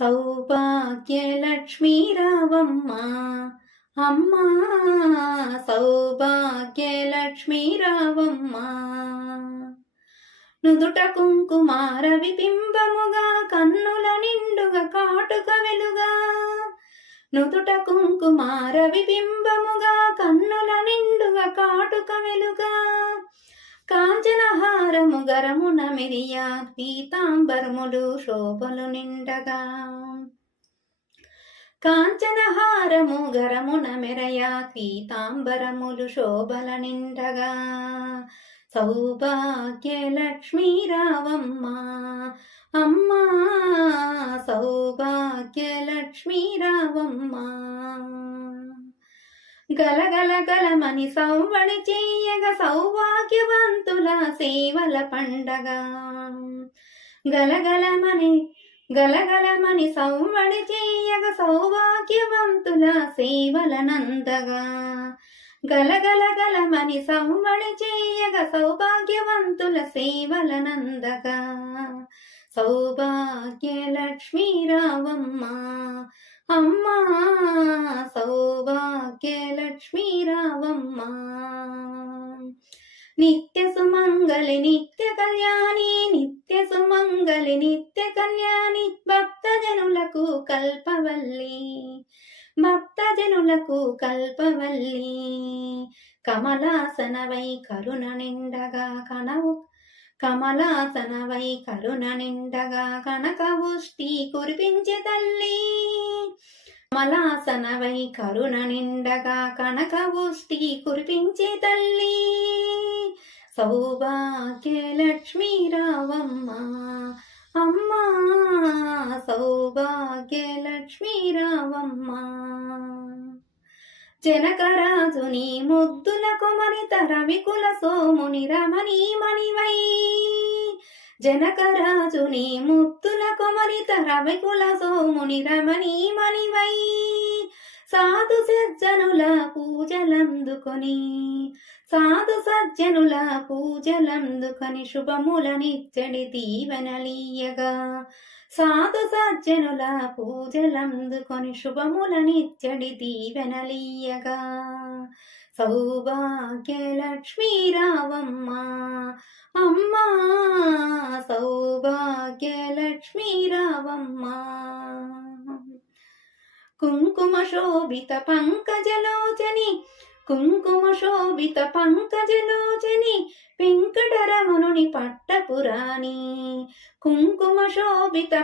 సౌభాగ్యలక్ష్మీ రావమ్మ అమ్మా, సౌభాగ్యలక్ష్మీ రావమ్మ. నుదుట కుంకుమార విబింబముగా కన్నుల నిండుగా కాటుక వెలుగా, నుదుట కుంకుమార విబింబముగా కన్నుల నిండుగా కాటుక వెలుగా, కాంచనహారము గరమున మెరియా పీతాంబరములు శోభలు నిండగా, కాంచనహారము గరమున మెరయా పీతాంబరములు శోభల నిండగా, సౌభాగ్యలక్ష్మీ రావమ్మ అమ్మా, సౌభాగ్యలక్ష్మీ రావమ్మ. గలగల గలమని సవ్వడి చెయ్యగ సౌభాగ్యవంతుల సేవల పండగ, గలగలమని సవ్వడి చెయ్యగ సౌభాగ్యవంతుల సేవల నందగా, గలగలమని సవ్వడి చెయ్యగ సౌభాగ్యవంతుల సేవల నందగా, సౌభాగ్యలక్ష్మీ రావమ్మ అమ్మా, సౌభాగ్యలక్ష్మీ రావమ్మ. నిత్య సుమంగళి నిత్య కళ్యాణి, నిత్య సుమంగళి నిత్య కళ్యాణి, భక్తజనులకు కల్పవల్లి, భక్తజనులకు కల్పవల్లి. కమలాసనవై కరుణ నిండగా కనవు, కమలాసనవై కరుణ నిండగా కనకవుష్టి కురిపించే తల్లి, కమలాసనవై కరుణ నిండగా కనకవుష్టి కురిపించే తల్లి, సౌభాగ్యలక్ష్మీ రావమ్మ అమ్మా, సౌభాగ్యలక్ష్మీ రావమ్మ. జనకరాజుని ముద్దుల కుమరి రవికుల సోముని రమణీమణివై, జనకరాజుని ముద్దుల కుమరి రవికుల సోముని రమణీమణివై, సాధు సజ్జనుల పూజలందుకొని, సాధు సజ్జనుల పూజలందుకొని శుభములనిచ్చడి దీవెనలీయగా, సాధు సజ్జనుల పూజలందుకొని శుభములనిచ్చడి దీవెనలీయగా, సౌభాగ్యలక్ష్మీ రావమ్మ అమ్మా, సౌభాగ్యలక్ష్మీ రావమ్మ. కుంకుమ శోభిత పంకజలోచని, కుంకుమ శోభిత పంకజలోచని, వెంకటరమణుని పట్టపురాణి, కుంకుమ శోభిత